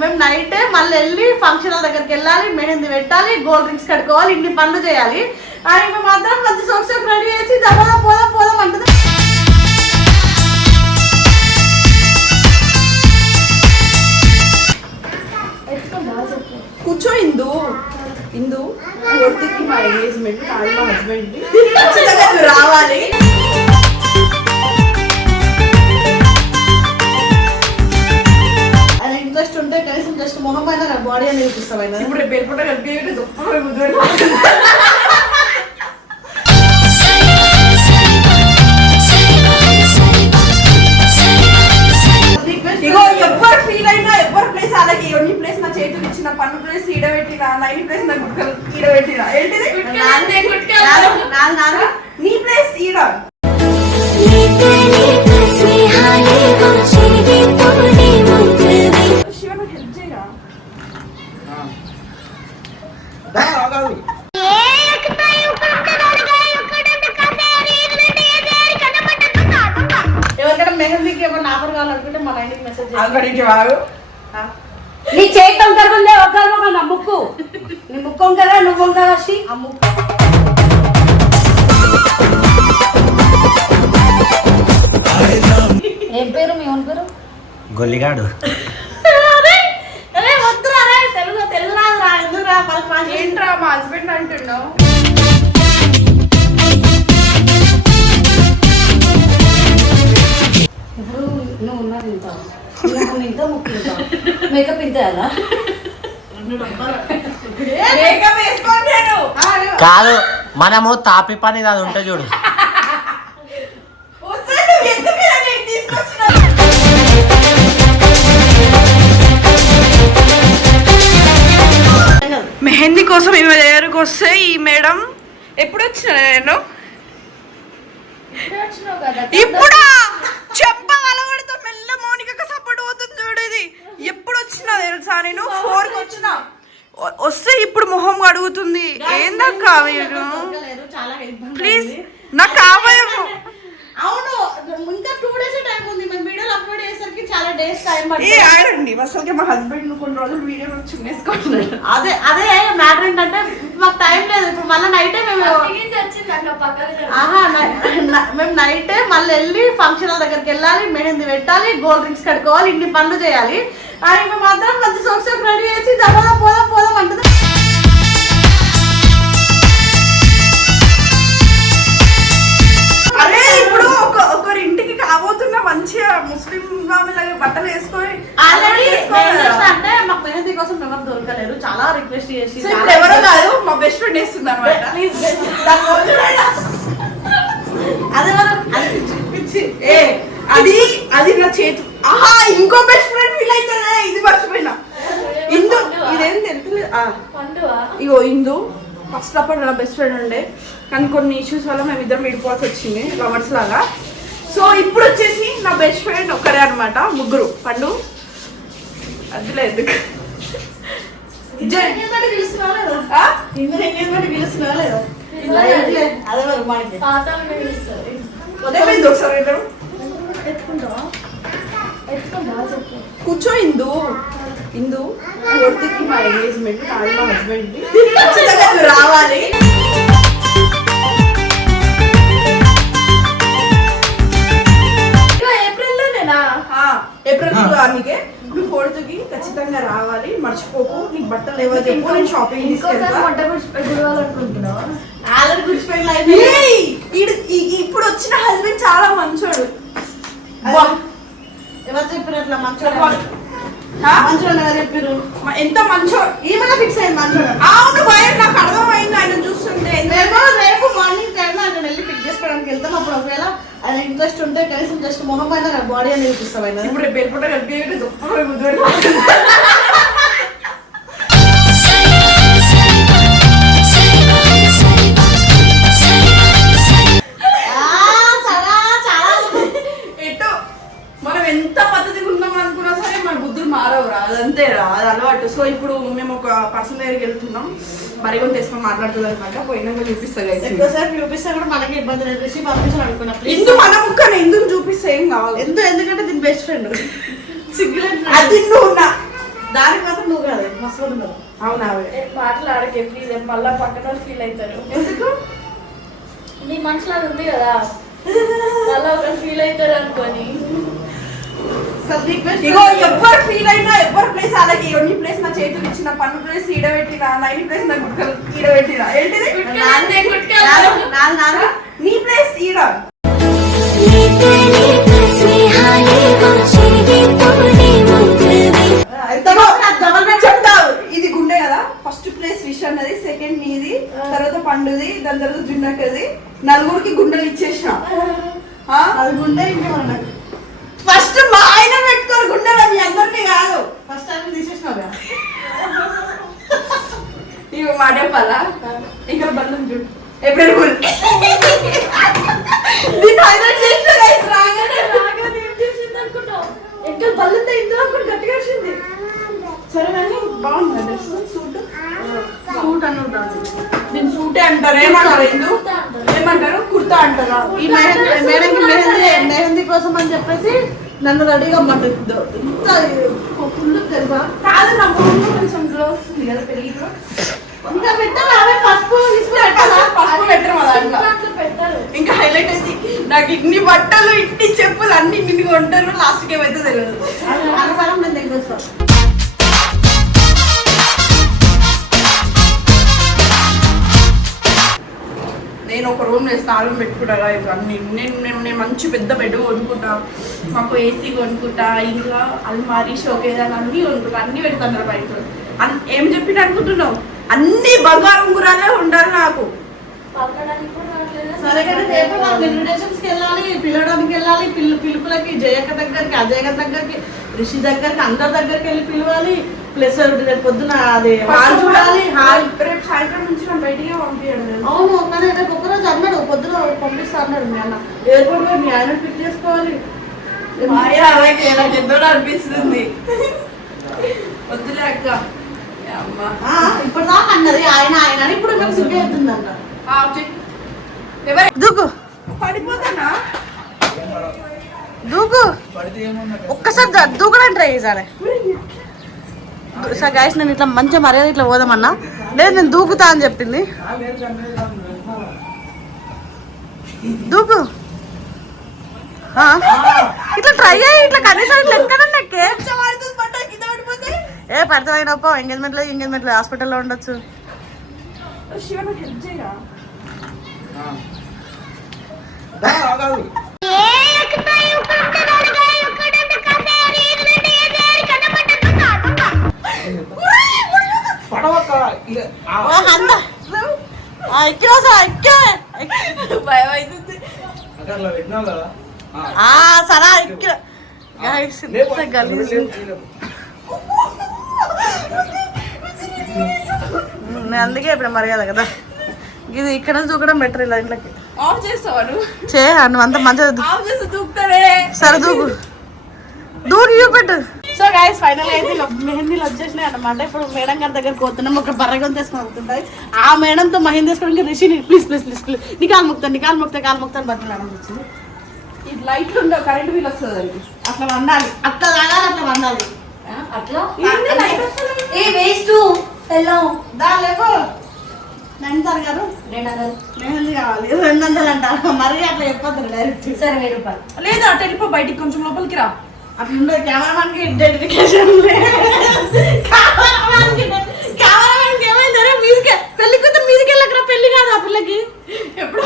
మేము నైటే మళ్ళీ వెళ్ళి ఫంక్షన్ దగ్గరికి వెళ్ళాలి, మెహందీ పెట్టాలి, గోల్డ్ డ్రింక్స్ కట్టుకోవాలి, ఇన్ని పనులు చేయాలి. అని మేము మాత్రం మంచి సోక్స్ రెడీ చేసి దబాదా పోదాం పోదాం అంటుంది. కూర్చో ఇందు ఇందు కొడుకుకి మా ఎంగేజ్మెంట్ కాదు మా హస్బెండ్ రావాలి. అది ఇంట్రెస్ట్ ఉంటే కనీసం జస్ట్ మొహం అయినా బాడీ అనేది చూపిస్తాం. ఇప్పుడు పేరుకుంటా కలిపి ఇగో ఎవరు ఫీల్ అయినా ఎవరు ప్లేస్ అలాగే ఎన్ని ప్లేస్ నా చేతులు ఇచ్చిన పన్ను ప్లేస్ ఈడబెట్టినా నైన్ ప్లేస్ నా గుడ్కలు ఈడబెట్టినా ఏంటిది నీ ప్లేస్ ఈడ శివ నాకు హెల్ప్ చేయరా? ఎవరికైనా మెహందీకి ఏమన్నా ఆఫర్ కావాలనుకుంటే మా లైన్కి మెసేజ్ చేయాలి. నీ చేతి వంకరకుందే ఒకరు నా ముక్కు నీ ముక్కు వంకరా నువ్వు వంకరా ఆ ముక్కు ఏం పేరు మీ ఓన్ పేరు? గొల్లిగాడు. తెలుగు రాదురా ఎందుకురా పలుకు ఏంట్రా మా హస్బెండ్ అంటున్నావు? ఇప్పుడు నువ్వు ఉన్నది ఇంత ఇంత ముక్కు ఇంత మేకప్ ఇంత అలా కాదు మనము తాపి పని అది ఉంటే చూడు. మెహందీ కోసం ఈమె దగ్గరకు వస్తే ఈ మేడం ఎప్పుడు వచ్చిన నేను ఇప్పుడా చెప్ప అలవాడితో మెల్ల మౌనిక సపోర్ట్ పోతుంది చూడు. ఇది ఎప్పుడు వచ్చినా తెలుసా నేను 4కి వచ్చిన వస్తే ఇప్పుడు మొహం అడుగుతుంది. ఏందక్క మీరు ప్లీజ్ నాకు కావాలేమో. అవును ఇంకా 2 days టైం ఉంది. మేము వీడియోలు అప్లోడ్ చేసేసరికి చాలా డేస్ టైం ఆడండి అసలుకే మా హస్బెండ్ కొన్ని రోజులు వీడియో చున్నేసుకుంటున్నాడు. అదే అదే మ్యాటర్ ఏంటంటే మాకు టైం లేదు. ఇప్పుడు మళ్ళీ నైటే మేము మేము నైటే మళ్ళీ వెళ్ళి ఫంక్షన్ దగ్గరికి వెళ్ళాలి, మెహందీ పెట్టాలి, గోల్డ్ డ్రింక్స్ కట్టుకోవాలి, ఇన్ని పనులు చేయాలి. అని మేము మాత్రం మంచి సోక్స్ రెడీ చేసి దబాదా పోదాం పోదాం అంటుంది. అరే ఇప్పుడు ఒకరింటికి కాబోతున్న మంచిగా ముస్లిం లాగా బట్టలు వేసుకొని ఆల్రెడీ అంటే మాకు మెహందీ కోసం ఎవరు దొరకలేరు. చాలా రిక్వెస్ట్ చేసి ఎవరో కాదు మా బెస్ట్ ఫ్రెండ్ వేస్తుంది అనమాట. అది అది నా చేతు ఆహా ఇంకో బెస్ట్ ఫ్రెండ్ ఫీల్ అవుతుందా? ఇది మర్చిపోయినా. ఇందు ఇదేం తెలుసు ఇగో ఇందు ఫస్ట్ అప్పుడు నా బెస్ట్ ఫ్రెండ్ ఉండే కానీ కొన్ని ఇష్యూస్ వల్ల మేము ఇద్దరం విడిపోవాల్సి వచ్చింది లవర్స్ లాగా. సో ఇప్పుడు వచ్చేసి నా బెస్ట్ ఫ్రెండ్ ఒక్కరే అనమాట, ముగ్గురు. పండు అదిలే ఎందుకు కూర్చో ఇందు ఇందు కొడుకుకి మా ఎంగేజ్మెంట్ కాదు మా హస్బెండ్ రావాలి. ఏప్రిల్ 2 అందుకే నువ్వు 4కి ఖచ్చితంగా రావాలి, మర్చిపోకు. నీకు బట్టలు ఏవో చెప్పు, నేను షాపింగ్ ఇప్పుడు వచ్చిన హస్బెండ్ చాలా మంచోడు. ఎవరు చెప్పారు అట్లా మంచోడు? మంచోడు చెప్పారు. ఎంత మంచోడు ఏమైనా ఫిక్స్ అయ్యింది మంచోడు. అవును భయం నాకు అర్థమైంది ఆయన చూస్తుంటే. రేపు మార్నింగ్ టైంలో ఆయన వెళ్ళి పిక్ చేసుకోవడానికి వెళ్తాం. అప్పుడు ఒకవేళ ఆయన ఇంట్రెస్ట్ ఉంటే కనీసం జస్ట్ మొహం అయినా బాడీ అనేది చూపిస్తాం. ఇప్పుడు పేరుకుంటా కలిపి ఎటో మనం ఎంత పద్ధతిగా ఉన్నాం అనుకున్నా సరే మన బుద్ధులు మారవురా, అదంతే రా, అది అలవాటు. సో ఇప్పుడు మేము ఒక పర్సన్ దగ్గరికి వెళ్తున్నాం, మరి కొంత తీసుకొని మాట్లాడుతుంది అనమాట. పోయినాక చూపిస్తా ఎక్కువసేపు చూపిస్తే కూడా మనకి ఇబ్బంది లేదు. రిషి పంపించాలి అనుకున్నా. ఇందు మన ముక్కని ఎందుకు చూపిస్తే ఏం కావాలి. ఎందుకంటే దీని బెస్ట్ ఫ్రెండ్ అది నువ్వు దానికి మాత్రం నువ్వు కాదు మస్తు ఉన్నావు. అవునా మాట్లాడకే ప్లీజ్, మళ్ళా పక్కన ఫీల్ అవుతారు. ఎందుకు నీ మనసులో అది ఉంది కదా, మళ్ళా ఒకరు ఫీల్ అవుతారు అనుకోని. ఇగో ఎవ్వరు ఫీల్ అయినా ఎవ్వరు ప్లేస్ అలాగే నీ ప్లేస్ నా చేతులు ఇచ్చిన పన్ను ప్లేస్ ఈడబెట్టినా నైన్ ప్లేస్ నా గుడ్కలు ఈడబెట్టినా ఏంటిది నీ ప్లేస్ ఈడ చెప్తావు. ఇది గుండె కదా, ఫస్ట్ ప్లేస్ విష్ అన్నది, సెకండ్ నీది, తర్వాత పండుది, దాని తర్వాత జున్నకది. నలుగురికి గుండెలు ఇచ్చేసిన. అది గుండె ఇంకేమన్నా ఫస్ట్ మా ఆయన పెట్టుకోరు గుండెలు, మీ అందరినీ కాదు. ఫస్ట్ టైం తీసేసినావు. ఇవి మాట చెప్పాలా? ఇక్కడ బంధం చూడు ఎప్పుడు ఫుల్ ఎక్కడ బల్లంతా ఇందులో అనుకుని గట్టిగా వచ్చింది. సరే కానీ బాగుంది డ్రెస్ సూట్ సూట్ అన్నది దీని సూటే అంటారు. ఏమంటారు ఇందు ఏమంటారు? కుర్తా అంటారా? ఈ మేడంకి మెహందీ కోసం అని చెప్పేసి నన్ను రెడీగా అమ్మంటుంది. ఇంత ఫుల్ తెలుసా? కాదు నా మొహంలో కొంచెం గ్లో వస్తుంది కదా పెళ్ళిలో. ఇంకా పెట్టాలి అవే పసుపు పెట్టాలా? పసుపు పెట్టరు మా దాంట్లో. అట్లా పెట్టారు. ఇంకా హైలైట్ అయింది నాకు ఇన్ని బట్టలు ఇన్ని చెప్పులు అన్ని ఇన్ని కొంటారు, లాస్ట్కి ఏమైతే తెలియదు. అనుసారం నేను దగ్గర వస్తాను. నేను ఒక రూమ్ స్నానం పెట్టుకుంటా అన్ని. నేను మంచి పెద్ద బెడ్ కొనుక్కుంటా, మాకు ఏసీ కొనుక్కుంటా, ఇంకా అల్మారీ షోకేదాన్ని అన్నీ కొనుక్కుంటా, అన్నీ పెడతాను బయట. ఏం చెప్పిన అనుకుంటున్నావు? అన్ని బంగారం గురాలే ఉండాలి నాకు. పలకడానికి కూడా రావట్లేదా? సరే కానీ రేపు మనం ఇన్విటేషన్స్కి వెళ్ళాలి, పిలవడానికి వెళ్ళాలి, పిలుపులకి జయక దగ్గరికి, అజయక దగ్గరికి, రిషి దగ్గరికి, అందరి దగ్గరికి వెళ్ళి పిలవాలి. ప్లస్ రేపు పొద్దున అది హాల్ చూడాలి. హాల్ రేపు సాయంత్రం నుంచి నేను బయటికి పంపించండి. అవును, కానీ రేపు ఒక్కరోజు అన్నాడు పొద్దున పంపిస్తా అన్నాడు మీ అన్న. ఎయిర్పోర్ట్ లో మీ ఆయన పిక్ చేసుకోవాలి. నాకు ఎంతో అనిపిస్తుంది. వద్దులే అక్క. ఇప్పుడు దాకా అన్నది ఆయన ఆయన అని, ఇప్పుడు నాకు సిగ్గు అవుతుంది అంట. దూకు పడిపోతానా? దూకు ఒక్కసారి దూకడానికి ట్రై చేశాను. సార్ గైస్ నేను ఇట్లా మంచిగా మర్యాద ఇట్లా పోదామన్నా, లేదు నేను దూకుతా అని చెప్పింది. దూకు ఇట్లా ట్రై అయ్యి ఇట్లా కనీసం ఇట్లా ఎక్కడన్నా ఎక్కే ఏ పడతాయినప్ప. ఎంగేజ్మెంట్ లో హాస్పిటల్లో ఉండొచ్చు. భయం అవుతుంది. సరా ఇక్కడ అందుకే ఇప్పుడు మర్యాద కదా. ఇది ఇక్కడ నుంచి దూకడం బెటర్. ఇలా ఇంట్లోకి ఆఫ్ చేస్తావాడు చే నువ్వు అంత మంచిగా ఆఫ్ చేసి దూకుతారే. సరే దూకు దూకి చూపెట్టు. సో గైస్ ఫైనల్ అయితే మెహందీలు వచ్చేసినాయి అన్నమాట. ఇప్పుడు మేడం గారి దగ్గరకు పోతున్నాం. ఒక బర్రగం తీసుకొని అవుతుంటాయి. ఆ మేడంతో మెహందీ తీసుకోవడానికి రిషిని ప్లీజ్ ప్లీజ్ ప్లీజ్ ప్లీజ్ నీ కాలు మొక్తాను బట్టి మేడం వచ్చింది. ఈ లైట్లు ఉండవు, కరెంట్ బిల్ వస్తుంది. అట్లా వండాలి, అట్లా తాగాలి, అట్లా వండాలి. అట్లా ఏ వేస్ట్ వెళ్ళాం దాలేకో నైన్తారు గారు 200 మెహందీ కావాలి 200 అంటారు. మరీ అట్లా చెప్పొద్దు డైరెక్ట్. సరే 1000 రూపాయలు లేదా అటు వెళ్ళిపో, బయటికి కొంచెం లోపలికి రా. అట్లా ఉండదు. కెమెరామెన్ కి డెడికేషన్ కెమెరామెన్ ఏమైందరే మీదికే పెళ్లి కూతురు మీదికి వెళ్ళకరా. పెళ్లి కాదు ఆ పిల్లకి. ఎప్పుడు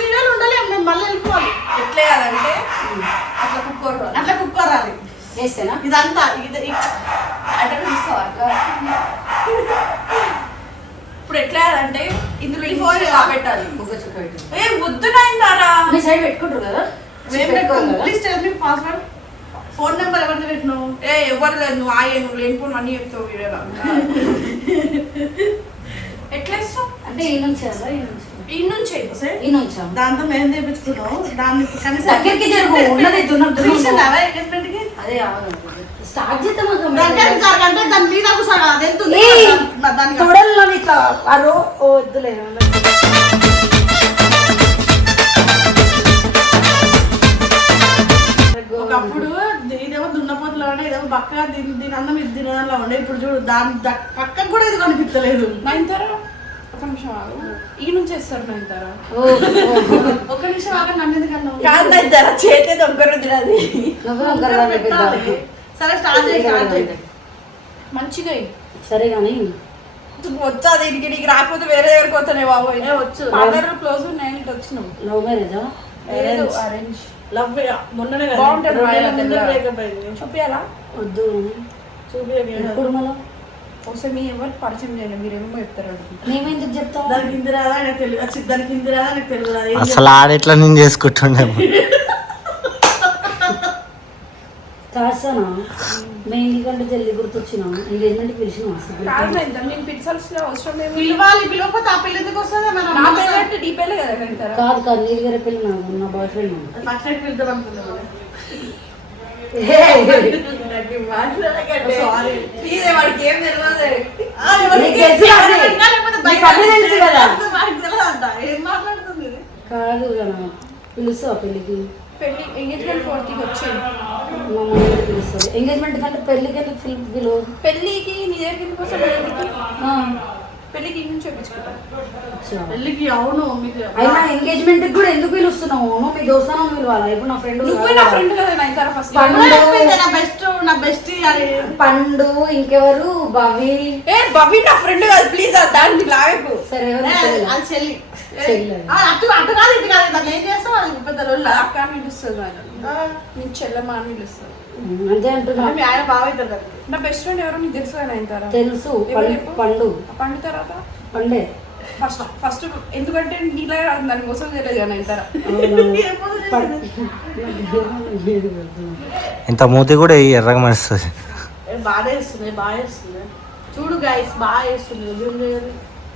వీడియోలు ఉండాలి. మేము మళ్ళీ వెళ్ళిపోవాలి. ఎట్లే కాదంటే అట్లా కుక్కోరాలి. చేస్తేనా ఇదంతా అంటే చూస్తావా అట్లా? ఇప్పుడు ఎట్లా అంటే ఇందులో ఈ ఫోన్ పెట్టాలి. ముగ్గ చుక్క పెట్టు. ఏ వద్దునైందారా? మీ సైడ్ పెట్టుకుంటారు కదా. Please tell me password. Phone number ఎవరిది పెట్టినావు? ఏ ఎవరు లేదు, నువ్వు నువ్వు లేనిపోను అన్నీ చెప్తావు వీడియోలో. ఎట్లా ఇస్తావు అంటే ఈ నుంచి ఈ నుంచి ఈ నుంచా దాంతో మేము తెప్పించుకున్నావు. దాన్ని కనీసం దగ్గరికి జరుగు ఉన్నది ఎంగేజ్మెంట్ కి అదే స్టార్ట్ చేద్దాం. దగ్గరికి జరగంటే దాని మీద కూర్చోాలి. అది ఎంత దానికి తొడల్లో ఇట్లా అరో వద్దులేదు. పక్కగా దీని అందం ఇది తినడంలో ఉండే ఇప్పుడు చూడు దాని పక్కకు కూడా ఇది కనిపించలేదు. నైన్తారా ఒక నిమిషం ఆగు. ఈ నుంచి వేస్తారు నైన్తారా. ఒక నిమిషం ఆగా నన్ను ఎందుకన్నా కాదు నైన్తారా చేతే దొంగరుద్ది అది. సరే స్టార్ట్ చేయి. మంచిగా సరే కానీ వచ్చా దీనికి నీకు రాకపోతే వేరే దగ్గరికి పోతానే బాబు. వచ్చు ఫాదర్ క్లోజ్ నేను ఇటు వచ్చినావు. లవ్ మ్యారేజా? అరేంజ్ లవ్ మొన్ననే బాగుంటుంది. బ్రేకప్ అయింది. చూపియాలా? వద్దు చూపించండి. ఎప్పుడు మళ్ళా ఒకసారి మీ ఎవరు పరిచయం చేయండి, మీరేమో చెప్తారు. మేమెందుకు చెప్తాం? దానికి హిందీ రాదా నాకు తెలుగు, దానికి హిందీ రాదా నాకు తెలుగు రాదు. అసలు ఆడెట్లా నేను చేసుకుంటుండే. కాస్తానా మెయిన్ కంటే జల్లి గుర్తొచ్చిన ఎంగేజ్మెంట్ పిలిచిన కాదు నేను పిలిచాల్సిన అవసరం ఏమి. పిలవాలి, పిలవకపోతే ఆ పిల్ల ఎందుకు వస్తుంది? నా పేరు అంటే నీ పేర్లే కదా నైన్తారా. కాదు కాదు నీళ్ళు గారి పెళ్ళి నాకు నా బాయ్ ఫ్రెండ్ ఫస్ట్ నైట్ పిలుద్దాం అనుకున్నాను. సారీ వాడికి ఏం తెలియదు. ఏం మాట్లాడుతుంది ఇది? కాదు కదా పిలుస్తావా పెళ్ళికి? పెళ్లి ఎంగేజ్మెంట్ 4కి వచ్చేది. మా మమ్మీ పిలుస్తుంది. ఎంగేజ్మెంట్ కంటే పెళ్ళికి ఎందుకు పిలువ? పెళ్ళికి నీ దగ్గరికి ఎందుకు వస్తాను? పెళ్ళికి ఇంటి నుంచి చూపించుకుంటాను. పెళ్ళికి అవును మీకు అయినా ఎంగేజ్మెంట్ కూడా ఎందుకు పిలుస్తున్నావు? మీ దోస్తాను పిలవాలా? ఇప్పుడు నా ఫ్రెండ్ నువ్వే నా ఫ్రెండ్ కదా నైన్తారా ఫస్ట్. నా బెస్ట్ పండు ఇంకెవరు భవి. బవి నా ఫ్రెండ్ కాదు ప్లీజ్ దాన్ని లాగకు. సరే ఎవరు? అది చెల్లి. చెల్లి. అటు అటు కాదు ఇటు కాదు, దాన్ని ఏం చేస్తావు? అది పెద్ద రోజులు అక్క అని పిలుస్తుంది నీ చెల్లెమ్మ అని పిలుస్తుంది. అంతే అంటున్నా. మీ ఆయన బాగా అవుతుంది. నా బెస్ట్ ఫ్రెండ్ ఎవరో నీకు తెలుసు కదా నైన్తారా. తెలుసు పండు. పండు తర్వాత పండే ఫస్ట్ ఎందుకంటే నీలా దాని కోసం తెలియదు కదా నైన్తారా. ఇంత మూతి కూడా ఎర్రగా మనిస్తుంది. బాగా వేస్తుంది, బాగా వేస్తుంది. చూడు గైస్ బాగా వేస్తుంది.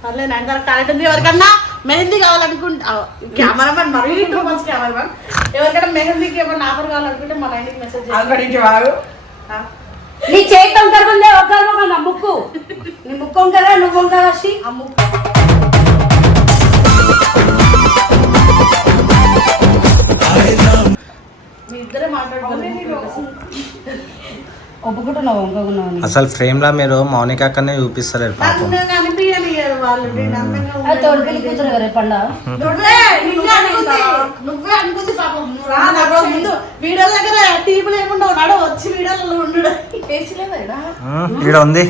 పర్లేదు ఆయన తర్వాత టాలెంట్ ఉంది. ఎవరికన్నా మెహందీ కావాలనుకుంటే కెమెరామెన్ మరీ 2 months కెమెరామెన్ ఎవరికైనా మెహందీకి ఏమన్నా ఆఫర్ కావాలనుకుంటే మా లైన్కి మెసేజ్ వాడు నీ చేతి వంకరకుందే ఒకరు నా ముక్కు. నీ ముక్కు వంకరా నువ్వు వంకరా వచ్చి అమ్ము. మీ ఇద్దరే మాట్లాడుకోలేదు. ఒప్పుకుంటున్నావు వంకకున్నావు. అసలు ఫ్రేమ్ లా మీరు మౌనిక అక్కనే చూపిస్తలేరు పాపం. నన్ను కనిపించలేదు వాళ్ళు. నేను అందంగా అది తోడు పెళ్లి కూతురు కదా పండ. నువ్వే అనుకుంది పాపం. నువ్వు రా నా రోజు ముందు వీడియోల దగ్గర టీవీ లేకుండా ఉన్నాడు, వచ్చి వీడియోలలో ఉండడు. వేసలేదా ఈడ ఉంది.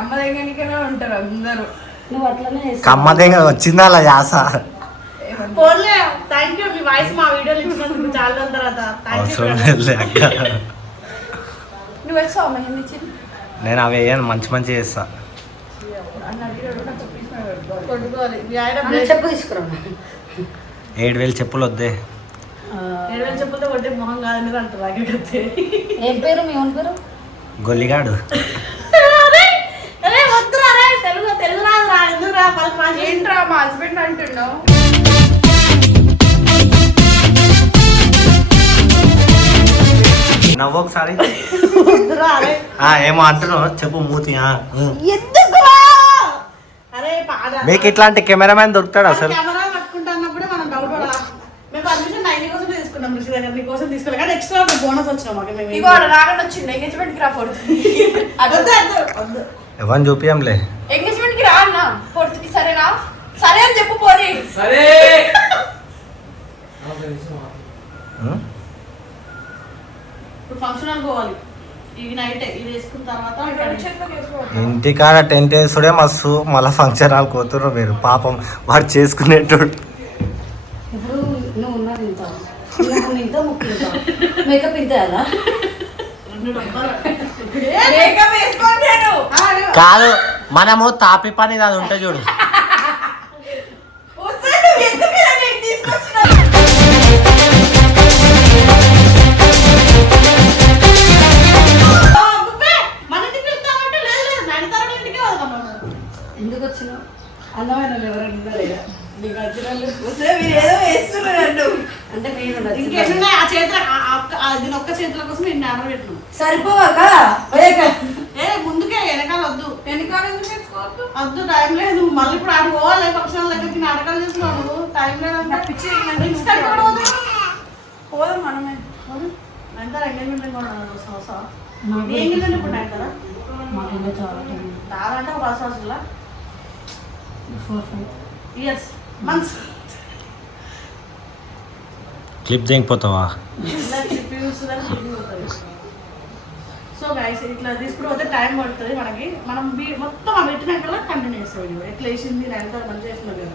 అమ్మ దగ్గర ఉంటారు అందరూ. నువ్వు అట్లనే చేస్తావు. కమ్మదేగా వచ్చిందా అలా యాస. పోన్లే, థ్యాంక్ యూ మీ వాయిస్ మా వీడియోలు ఇచ్చినందుకు చాలా రోజుల తర్వాత. అవసరం లేదులే అక్క. నువ్వు వచ్చావు మెహందీ ఇచ్చి నేను అవి వేయను, మంచి మంచి చేస్తా. అన్న అడిగాడు నాకు తీసుకున్నాడు. కొట్టుకోవాలి. మీ ఆయన అన్న చెప్పు తీసుకురా. 7,000 చెప్పులు వద్దే. 7,000 చెప్పులతో కొట్టే మొహం కాదనేది అంటారు నాకైతే. ఏం పేరు మీ ఓన్ పేరు? గొల్లిగాడు. అరే వద్దురా, అరే తెలుగు తెలుగు రాదురా, ఎందుకు రా పలుకు ఏంట్రా మా హస్బెండ్ అంటున్నావు? నవ్వు ఒకసారి. వద్దురా అరే. ఏమో అంటున్నావు చెప్పు మూతి. ఎందుకురా అరే పాడ. మీకు ఇట్లాంటి కెమెరామ్యాన్ దొరుకుతాడు అసలు? కెమెరా పట్టుకుంటా అన్నప్పుడే మనం డౌట్ పడాలా. మేము పర్మిషన్ 90 కోసం తీసుకున్నాం ఋషి దగ్గర, నీ కోసం తీసుకోలేదు కానీ ఎక్స్ట్రా బోనస్ వచ్చినాం మాకు. మేము ఇగో రాగండి వచ్చిండు ఎంగేజ్మెంట్ కి రా వద్దు. ఎవరిని చూపియంలే. ఎంగేజ్మెంట్ కి రా అన్న 4th కి. సరేనా? సరే అని చెప్పు పోనీ. సరే ఇప్పుడు ఫంక్షన్ అనుకోవాలి. ఈ నైట్ ఇది వేసుకున్న తర్వాత ఇంటికాడ టెంట్ వేసుడే మస్తు, మళ్ళీ ఫంక్షన్ హాల్ పోతున్నారు మీరు. పాపం వాడు చేసుకునేటోడు. ఇప్పుడు నువ్వు ఉన్నది ఇంత ఇంత ముక్కు ఇంత మేకప్ ఇంత అలా మేకప్ వేసుకోండి. నేను కాదు, మనము తాపి పని అది ఉంటే చూడు. ఎందుకు వచ్చినావు? అందమైన ఎవరైనా ఉన్నారా? నీకు వచ్చిన ఏదో వేస్తున్నారు అంటే నేను ఇంకేమన్నా ఆ చేతుల దీని ఒక్క చేతుల కోసం నేను నానబెట్టు. సరిపోవాక ముందుకే వెనకాల వద్దు. వెనకాల ఎందుకు వేసుకోవద్దు? వద్దు, టైం లేదు. మళ్ళీ ఇప్పుడు ఆడు పోవాలి ఫంక్షన్ దగ్గరికి, నాటకాలు చేస్తున్నావు. టైం లేదంటే పిచ్చి పోదాం పోదాం మనమే. అంటారా ఎంగేజ్మెంట్ కూడా వస్తా నీ ఎంగేజ్మెంట్ ఇప్పుడు అంటారా మాకైనా చాలా రాదంటే ఒక సంవత్సరాల 4-5 ఇయర్స్ మంత్స్ క్లిప్ దిగిపోతావా సో గైస్ ఇట్లా తీసుకుని పోతే టైం పడుతుంది మనకి మనం మొత్తం ఆ పెట్టినాక కంటిన్యూ చేస్తాం వీడియో ఎట్లా వేసింది ఎంత మంచి చేసిందో కదా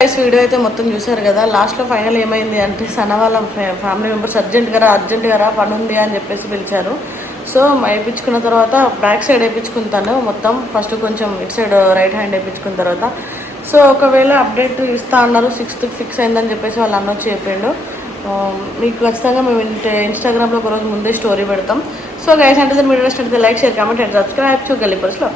గైస్ వీడియో అయితే మొత్తం చూసారు కదా లాస్ట్లో ఫైనల్ ఏమైంది అంటే సన్న వాళ్ళ ఫ్యామిలీ మెంబర్స్ అర్జెంట్ గా పని ఉంది అని చెప్పేసి పిలిచారు. సో వేయించుకున్న తర్వాత బ్యాక్ సైడ్ వేయించుకుంటాను మొత్తం ఫస్ట్ కొంచెం ఇటు సైడ్ రైట్ హ్యాండ్ వేయించుకున్న తర్వాత. సో ఒకవేళ అప్డేట్ ఇస్తా అన్నారు 6th ఫిక్స్ అయిందని చెప్పేసి వాళ్ళు అన్న వచ్చి చెప్పిండు. మీకు ఖచ్చితంగా మేము ఇన్స్టాగ్రామ్లో ఒకరోజు ముందే స్టోరీ పెడతాం. సో గైస్ అంటే మీరు ఇంట్రెస్ట్ అయితే like share comment and subscribe to గల్లీ పర్స్ లో.